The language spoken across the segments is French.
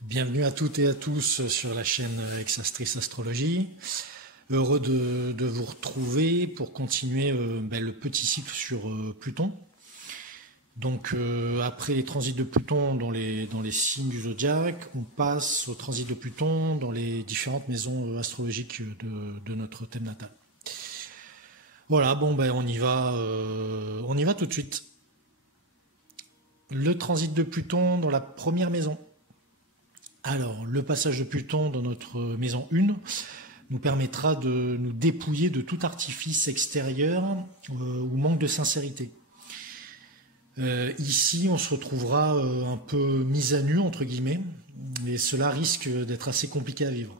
Bienvenue à toutes et à tous sur la chaîne Exastris Astrologie. Heureux de vous retrouver pour continuer le petit cycle sur Pluton. Donc après les transits de Pluton dans les signes du zodiaque, on passe au transit de Pluton dans les différentes maisons astrologiques de notre thème natal. Voilà, on y va tout de suite. Le transit de Pluton dans la première maison. Alors, le passage de Pluton dans notre maison 1 nous permettra de nous dépouiller de tout artifice extérieur ou manque de sincérité. Ici, on se retrouvera un peu mis à nu, entre guillemets, et cela risque d'être assez compliqué à vivre.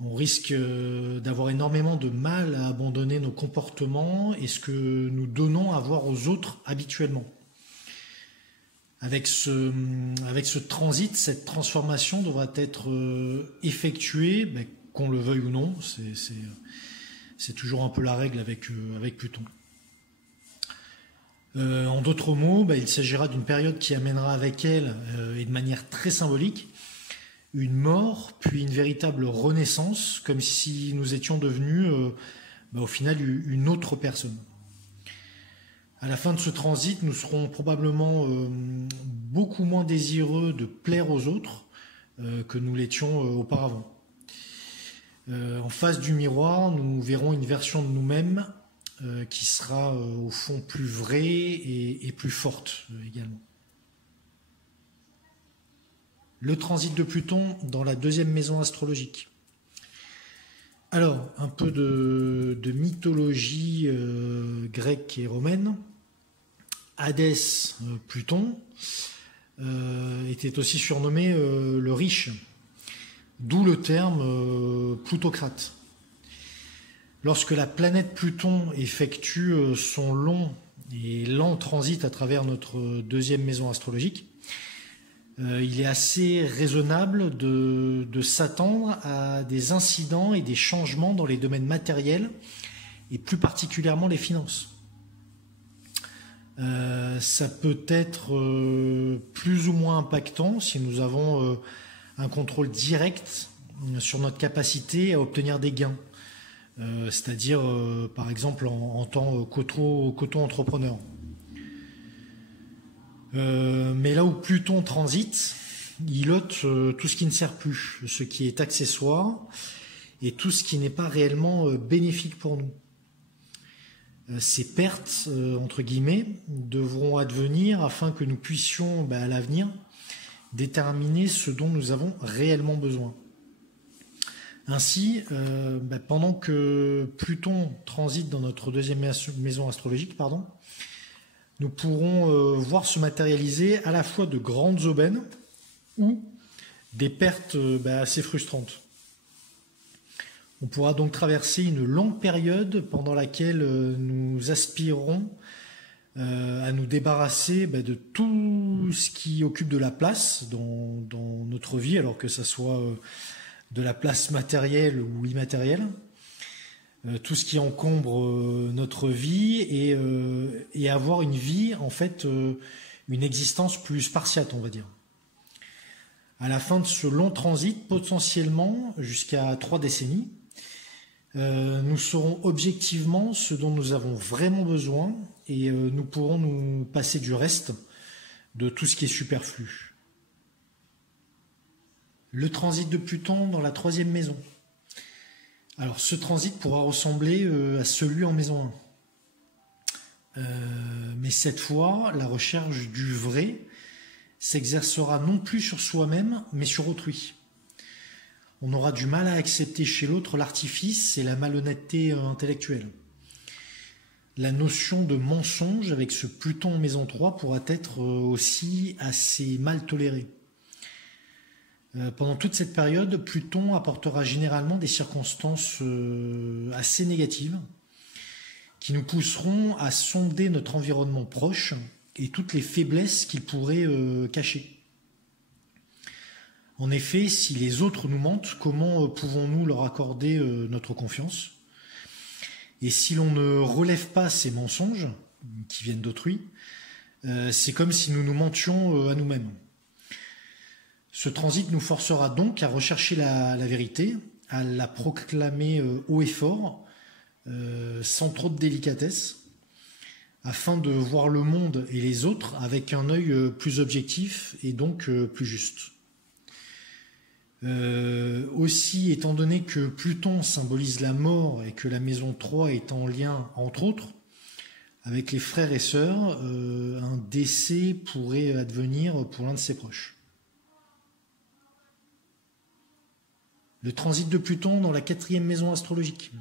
On risque d'avoir énormément de mal à abandonner nos comportements et ce que nous donnons à voir aux autres habituellement. Avec ce transit, cette transformation devra être effectuée, qu'on le veuille ou non. C'est toujours un peu la règle avec Pluton. En d'autres mots, il s'agira d'une période qui amènera avec elle, et de manière très symbolique, une mort, puis une véritable renaissance, comme si nous étions devenus, au final, une autre personne. À la fin de ce transit, nous serons probablement beaucoup moins désireux de plaire aux autres que nous l'étions auparavant. En face du miroir, nous verrons une version de nous-mêmes qui sera au fond plus vraie et plus forte également. Le transit de Pluton dans la deuxième maison astrologique. Alors, un peu de mythologie grecque et romaine. Hadès, Pluton, était aussi surnommé le riche, d'où le terme plutocrate. Lorsque la planète Pluton effectue son long et lent transit à travers notre deuxième maison astrologique, il est assez raisonnable de s'attendre à des incidents et des changements dans les domaines matériels et plus particulièrement les finances. Ça peut être plus ou moins impactant si nous avons un contrôle direct sur notre capacité à obtenir des gains, c'est-à-dire par exemple en tant qu'auto-entrepreneur. Mais là où Pluton transite, il ôte tout ce qui ne sert plus, ce qui est accessoire et tout ce qui n'est pas réellement bénéfique pour nous. Ces pertes, entre guillemets, devront advenir afin que nous puissions, à l'avenir, déterminer ce dont nous avons réellement besoin. Ainsi, pendant que Pluton transite dans notre deuxième maison astrologique, nous pourrons voir se matérialiser à la fois de grandes aubaines ou des pertes assez frustrantes. On pourra donc traverser une longue période pendant laquelle nous aspirerons à nous débarrasser de tout ce qui occupe de la place dans notre vie, alors que ce soit de la place matérielle ou immatérielle, tout ce qui encombre notre vie et avoir une vie, en fait, une existence plus spartiate, on va dire. À la fin de ce long transit, potentiellement jusqu'à 3 décennies, nous saurons objectivement ce dont nous avons vraiment besoin et nous pourrons nous passer du reste de tout ce qui est superflu. Le transit de Pluton dans la 3e maison. Alors ce transit pourra ressembler à celui en maison 1. Mais cette fois, la recherche du vrai s'exercera non plus sur soi-même, mais sur autrui. On aura du mal à accepter chez l'autre l'artifice et la malhonnêteté intellectuelle. La notion de mensonge avec ce Pluton en maison 3 pourra être aussi assez mal tolérée. Pendant toute cette période, Pluton apportera généralement des circonstances assez négatives qui nous pousseront à sonder notre environnement proche et toutes les faiblesses qu'il pourrait cacher. En effet, si les autres nous mentent, comment pouvons-nous leur accorder notre confiance ? Et si l'on ne relève pas ces mensonges qui viennent d'autrui, c'est comme si nous nous mentions à nous-mêmes. Ce transit nous forcera donc à rechercher la vérité, à la proclamer haut et fort, sans trop de délicatesse, afin de voir le monde et les autres avec un œil plus objectif et donc plus juste. Aussi, étant donné que Pluton symbolise la mort et que la maison 3 est en lien, entre autres, avec les frères et sœurs, un décès pourrait advenir pour l'un de ses proches. Le transit de Pluton dans la 4e maison astrologique.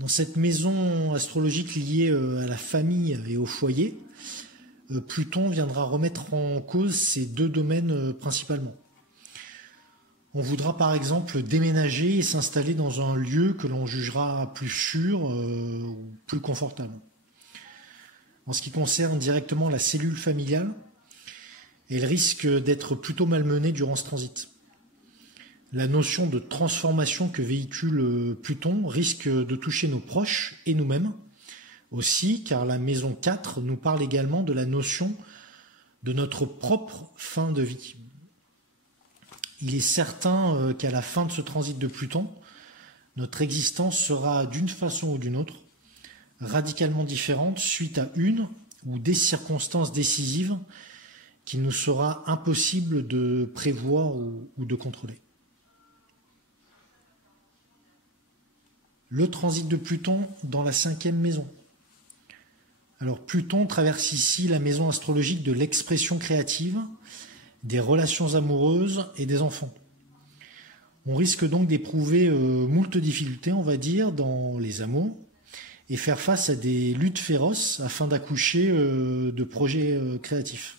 Dans cette maison astrologique liée à la famille et au foyer, Pluton viendra remettre en cause ces 2 domaines principalement. On voudra par exemple déménager et s'installer dans un lieu que l'on jugera plus sûr ou plus confortable. En ce qui concerne directement la cellule familiale, elle risque d'être plutôt malmenée durant ce transit. La notion de transformation que véhicule Pluton risque de toucher nos proches et nous-mêmes aussi, car la maison 4 nous parle également de la notion de notre propre fin de vie. Il est certain qu'à la fin de ce transit de Pluton, notre existence sera d'une façon ou d'une autre radicalement différente suite à une ou des circonstances décisives qu'il nous sera impossible de prévoir ou de contrôler. Le transit de Pluton dans la 5e maison. Alors Pluton traverse ici la maison astrologique de l'expression créative, des relations amoureuses et des enfants. On risque donc d'éprouver moult difficultés, on va dire, dans les amours et faire face à des luttes féroces afin d'accoucher de projets créatifs.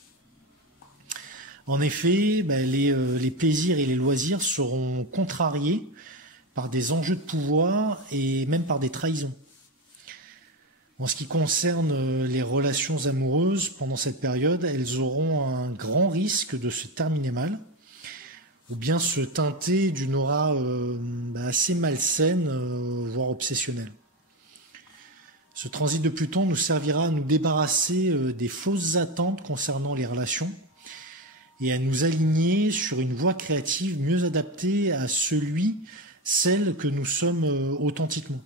En effet, les plaisirs et les loisirs seront contrariés par des enjeux de pouvoir et même par des trahisons. En ce qui concerne les relations amoureuses, pendant cette période, elles auront un grand risque de se terminer mal, ou bien se teinter d'une aura assez malsaine, voire obsessionnelle. Ce transit de Pluton nous servira à nous débarrasser des fausses attentes concernant les relations et à nous aligner sur une voie créative mieux adaptée à celle que nous sommes authentiquement.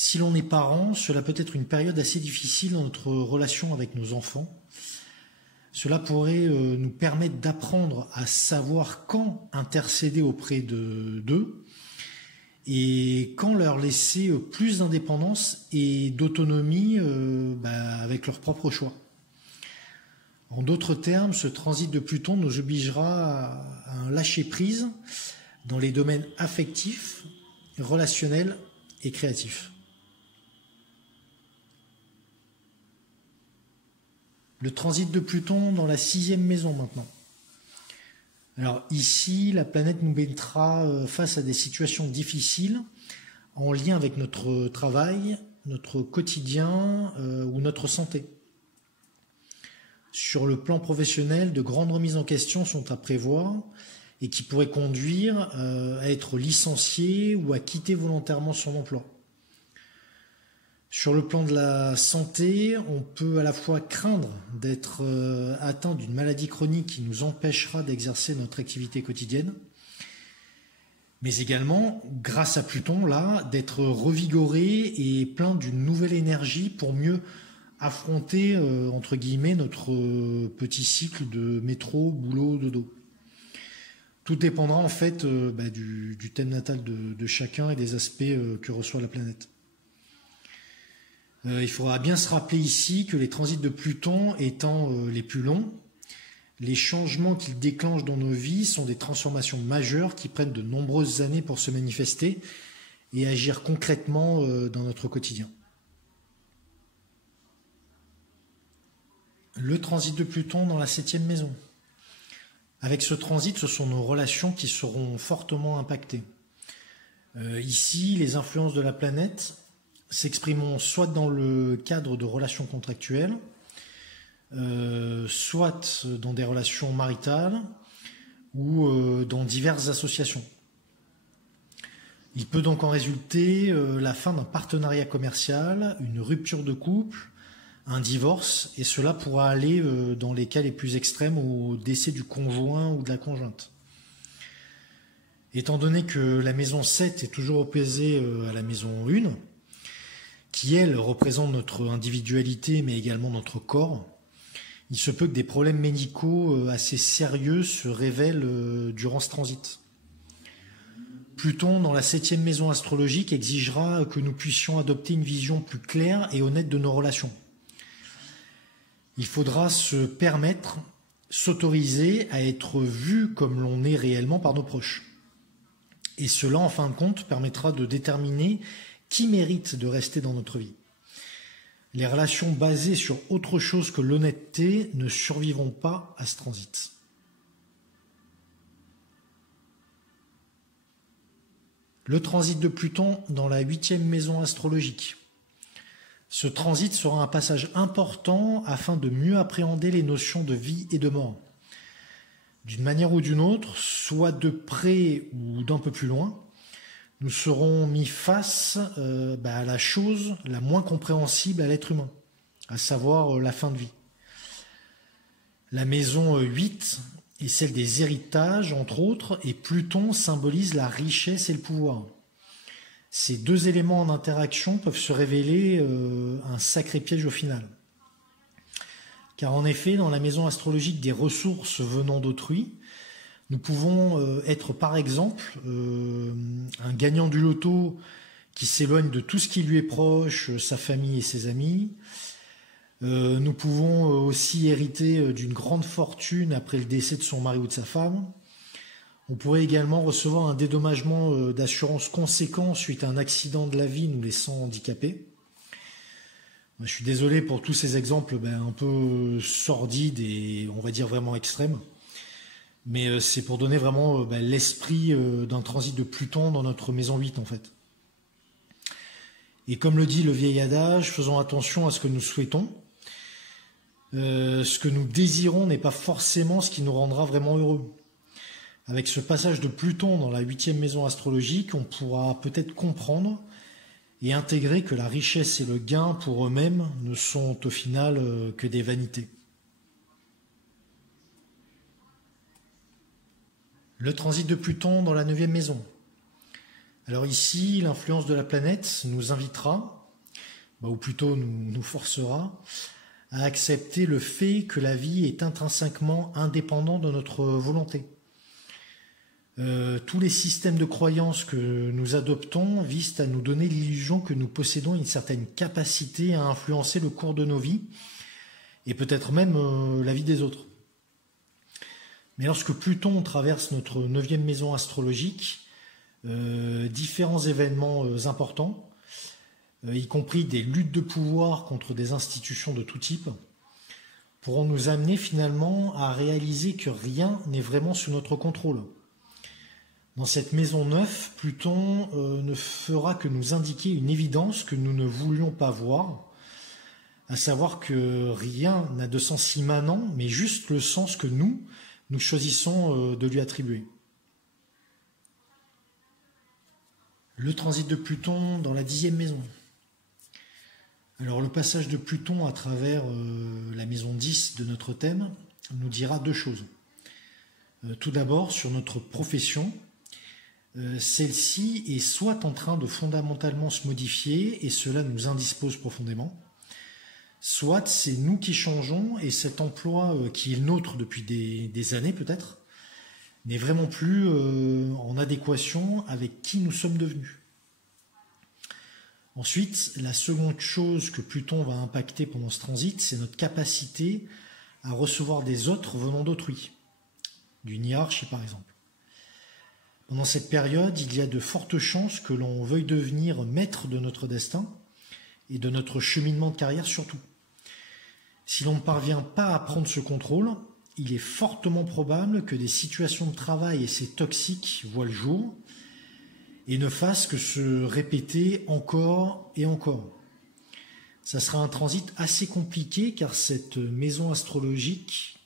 Si l'on est parent, cela peut être une période assez difficile dans notre relation avec nos enfants. Cela pourrait nous permettre d'apprendre à savoir quand intercéder auprès d'eux et quand leur laisser plus d'indépendance et d'autonomie avec leurs propres choix. En d'autres termes, ce transit de Pluton nous obligera à un lâcher-prise dans les domaines affectifs, relationnels et créatifs. Le transit de Pluton dans la 6e maison maintenant. Alors ici, la planète nous mettra face à des situations difficiles en lien avec notre travail, notre quotidien ou notre santé. Sur le plan professionnel, de grandes remises en question sont à prévoir et qui pourraient conduire à être licencié ou à quitter volontairement son emploi. Sur le plan de la santé, on peut à la fois craindre d'être atteint d'une maladie chronique qui nous empêchera d'exercer notre activité quotidienne, mais également, grâce à Pluton, là, d'être revigoré et plein d'une nouvelle énergie pour mieux affronter, entre guillemets, notre petit cycle de métro, boulot, dodo. Tout dépendra en fait du thème natal de chacun et des aspects que reçoit la planète. Il faudra bien se rappeler ici que les transits de Pluton étant les plus longs, les changements qu'il déclenche dans nos vies sont des transformations majeures qui prennent de nombreuses années pour se manifester et agir concrètement dans notre quotidien. Le transit de Pluton dans la 7e maison. Avec ce transit, ce sont nos relations qui seront fortement impactées. Ici, les influences de la planète s'exprimeront soit dans le cadre de relations contractuelles, soit dans des relations maritales ou dans diverses associations. Il peut donc en résulter la fin d'un partenariat commercial, une rupture de couple, un divorce, et cela pourra aller, dans les cas les plus extrêmes, au décès du conjoint ou de la conjointe. Étant donné que la maison 7 est toujours opposée à la maison 1, qui elle représente notre individualité mais également notre corps, il se peut que des problèmes médicaux assez sérieux se révèlent durant ce transit. Pluton, dans la 7e maison astrologique, exigera que nous puissions adopter une vision plus claire et honnête de nos relations. Il faudra se permettre, s'autoriser à être vu comme l'on est réellement par nos proches. Et cela, en fin de compte, permettra de déterminer qui mérite de rester dans notre vie. Les relations basées sur autre chose que l'honnêteté ne survivront pas à ce transit. Le transit de Pluton dans la 8e maison astrologique. Ce transit sera un passage important afin de mieux appréhender les notions de vie et de mort. D'une manière ou d'une autre, soit de près ou d'un peu plus loin, nous serons mis face à la chose la moins compréhensible à l'être humain, à savoir la fin de vie. La maison 8 est celle des héritages, entre autres, et Pluton symbolise la richesse et le pouvoir. Ces deux éléments en interaction peuvent se révéler un sacré piège au final. Car en effet, dans la maison astrologique des ressources venant d'autrui, nous pouvons être par exemple un gagnant du loto qui s'éloigne de tout ce qui lui est proche, sa famille et ses amis. Nous pouvons aussi hériter d'une grande fortune après le décès de son mari ou de sa femme. On pourrait également recevoir un dédommagement d'assurance conséquent suite à un accident de la vie nous laissant handicapés. Je suis désolé pour tous ces exemples un peu sordides et on va dire vraiment extrêmes. Mais c'est pour donner vraiment l'esprit d'un transit de Pluton dans notre maison 8 en fait. Et comme le dit le vieil adage, faisons attention à ce que nous souhaitons. Ce que nous désirons n'est pas forcément ce qui nous rendra vraiment heureux. Avec ce passage de Pluton dans la 8e maison astrologique, on pourra peut-être comprendre et intégrer que la richesse et le gain pour eux-mêmes ne sont au final que des vanités. Le transit de Pluton dans la 9e maison. Alors ici, l'influence de la planète nous invitera, ou plutôt nous forcera, à accepter le fait que la vie est intrinsèquement indépendante de notre volonté. Tous les systèmes de croyances que nous adoptons visent à nous donner l'illusion que nous possédons une certaine capacité à influencer le cours de nos vies et peut-être même la vie des autres. Mais lorsque Pluton traverse notre 9e maison astrologique, différents événements importants, y compris des luttes de pouvoir contre des institutions de tout type, pourront nous amener finalement à réaliser que rien n'est vraiment sous notre contrôle. Dans cette maison 9, Pluton ne fera que nous indiquer une évidence que nous ne voulions pas voir, à savoir que rien n'a de sens immanent, mais juste le sens que nous choisissons de lui attribuer. Le transit de Pluton dans la 10e maison. Alors le passage de Pluton à travers la maison 10 de notre thème nous dira deux choses. Tout d'abord, sur notre profession, celle-ci est soit en train de fondamentalement se modifier, et cela nous indispose profondément, soit c'est nous qui changeons, et cet emploi qui est le nôtre depuis des années peut-être, n'est vraiment plus en adéquation avec qui nous sommes devenus. Ensuite, la seconde chose que Pluton va impacter pendant ce transit, c'est notre capacité à recevoir des autres venant d'autrui, d'une hiérarchie par exemple. Pendant cette période, il y a de fortes chances que l'on veuille devenir maître de notre destin et de notre cheminement de carrière surtout. Si l'on ne parvient pas à prendre ce contrôle, il est fortement probable que des situations de travail assez toxiques voient le jour et ne fassent que se répéter encore et encore. Ça sera un transit assez compliqué car dans cette maison astrologique,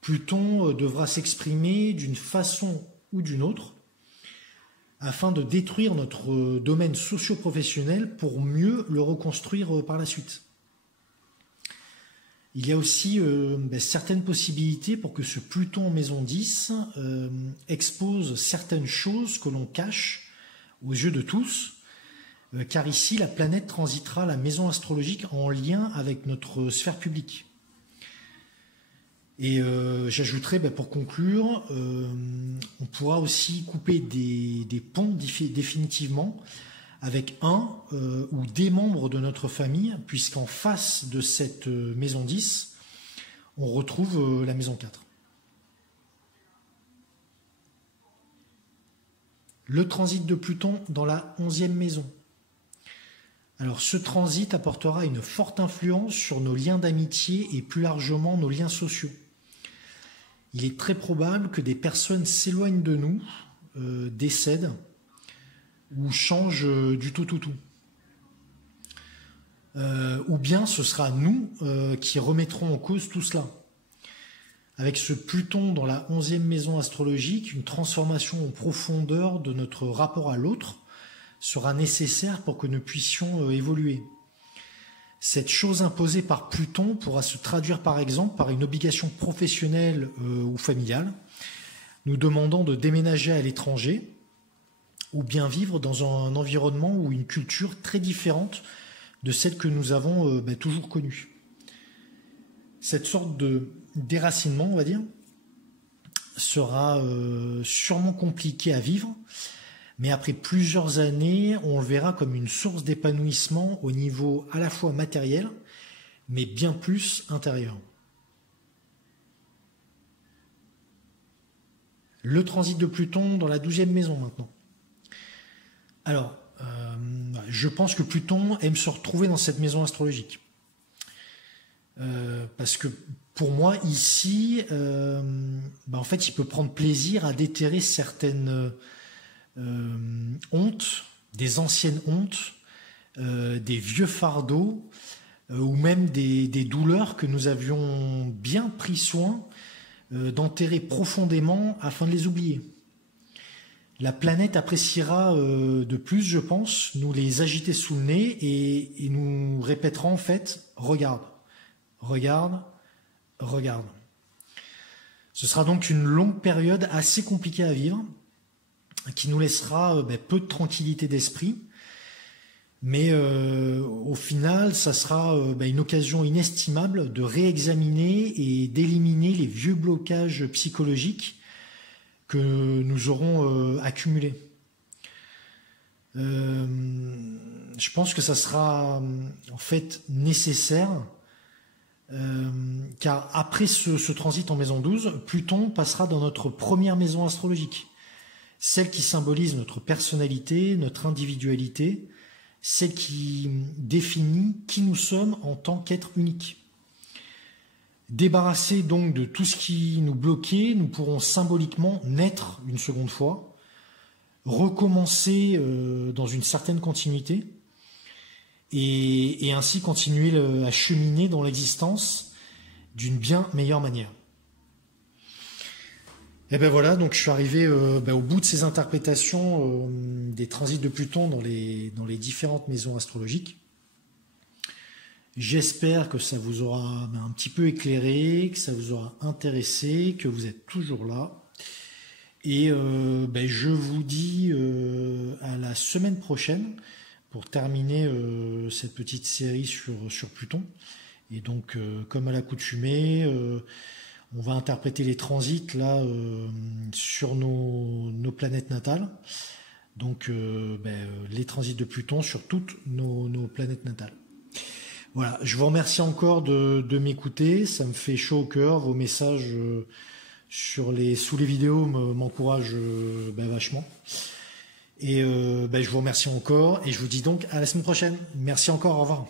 Pluton devra s'exprimer d'une façon ou d'une autre afin de détruire notre domaine socio-professionnel pour mieux le reconstruire par la suite. Il y a aussi certaines possibilités pour que ce Pluton en maison 10 expose certaines choses que l'on cache aux yeux de tous, car ici la planète transitera la maison astrologique en lien avec notre sphère publique. Et j'ajouterai, pour conclure, on pourra aussi couper des ponts définitivement avec un ou des membres de notre famille, puisqu'en face de cette maison 10, on retrouve la maison 4. Le transit de Pluton dans la 11e maison. Alors ce transit apportera une forte influence sur nos liens d'amitié et plus largement nos liens sociaux. Il est très probable que des personnes s'éloignent de nous, décèdent ou changent du tout. Ou bien ce sera nous qui remettrons en cause tout cela. Avec ce Pluton dans la 11e maison astrologique, une transformation en profondeur de notre rapport à l'autre sera nécessaire pour que nous puissions évoluer. Cette chose imposée par Pluton pourra se traduire par exemple par une obligation professionnelle ou familiale, nous demandant de déménager à l'étranger ou bien vivre dans un environnement ou une culture très différente de celle que nous avons toujours connue. Cette sorte de déracinement, on va dire, sera sûrement compliqué à vivre, mais après plusieurs années, on le verra comme une source d'épanouissement au niveau à la fois matériel, mais bien plus intérieur. Le transit de Pluton dans la 12e maison maintenant. Alors, je pense que Pluton aime se retrouver dans cette maison astrologique. Parce que pour moi, ici, en fait, il peut prendre plaisir à déterrer certaines hontes, des anciennes hontes, des vieux fardeaux, ou même des douleurs que nous avions bien pris soin d'enterrer profondément afin de les oublier. La planète appréciera de plus, je pense, nous les agiter sous le nez et nous répétera en fait « regarde, regarde, regarde ». Ce sera donc une longue période assez compliquée à vivre, qui nous laissera peu de tranquillité d'esprit, mais au final, ça sera une occasion inestimable de réexaminer et d'éliminer les vieux blocages psychologiques que nous aurons accumulés. Je pense que ça sera en fait nécessaire, car après ce transit en maison 12, Pluton passera dans notre première maison astrologique, celle qui symbolise notre personnalité, notre individualité, celle qui définit qui nous sommes en tant qu'être unique. Débarrassés donc de tout ce qui nous bloquait, nous pourrons symboliquement naître une seconde fois, recommencer dans une certaine continuité et ainsi continuer à cheminer dans l'existence d'une bien meilleure manière. Et ben voilà, donc je suis arrivé au bout de ces interprétations des transits de Pluton dans les différentes maisons astrologiques. J'espère que ça vous aura un petit peu éclairé, que ça vous aura intéressé, que vous êtes toujours là. Et je vous dis à la semaine prochaine pour terminer cette petite série sur Pluton. Et donc, comme à l'accoutumée, on va interpréter les transits là sur nos planètes natales. Donc, les transits de Pluton sur toutes nos planètes natales. Voilà, je vous remercie encore de m'écouter, ça me fait chaud au cœur, vos messages sous les vidéos m'encouragent vachement. Et je vous remercie encore et je vous dis donc à la semaine prochaine. Merci encore, au revoir.